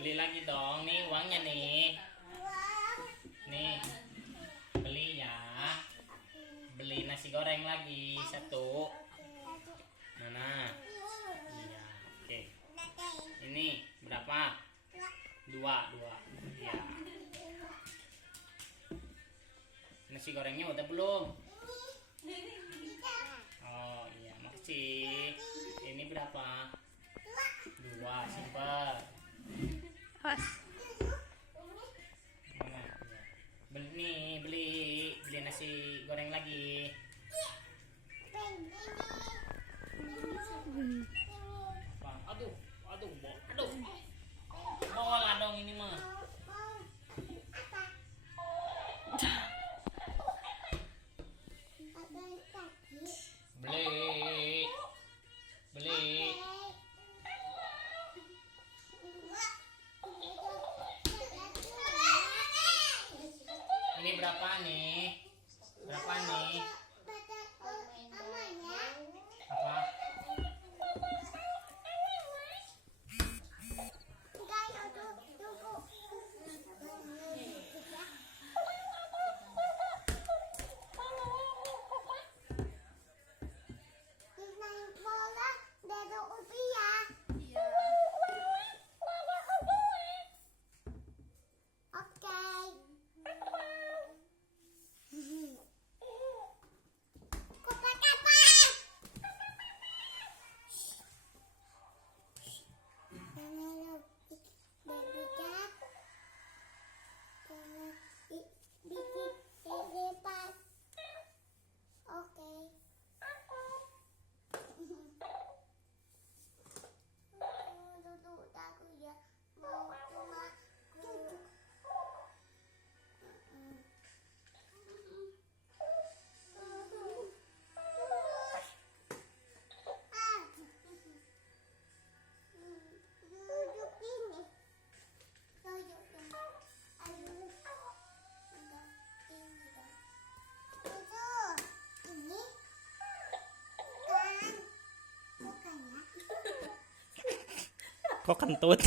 Beli lagi dong, nih uangnya nih. Nih, beli ya. Beli nasi goreng lagi satu. Mana? Iya, oke. Ini berapa? Dua. Iya. Nasi gorengnya udah belum? Oh iya, makasih. Ini berapa? Dua, simpen. Awas. Mana? Beli nasi goreng lagi. Aduh, bola dong ini mah. Beli. Ini berapa nih? Berapa nih? Apa? Kok kentut?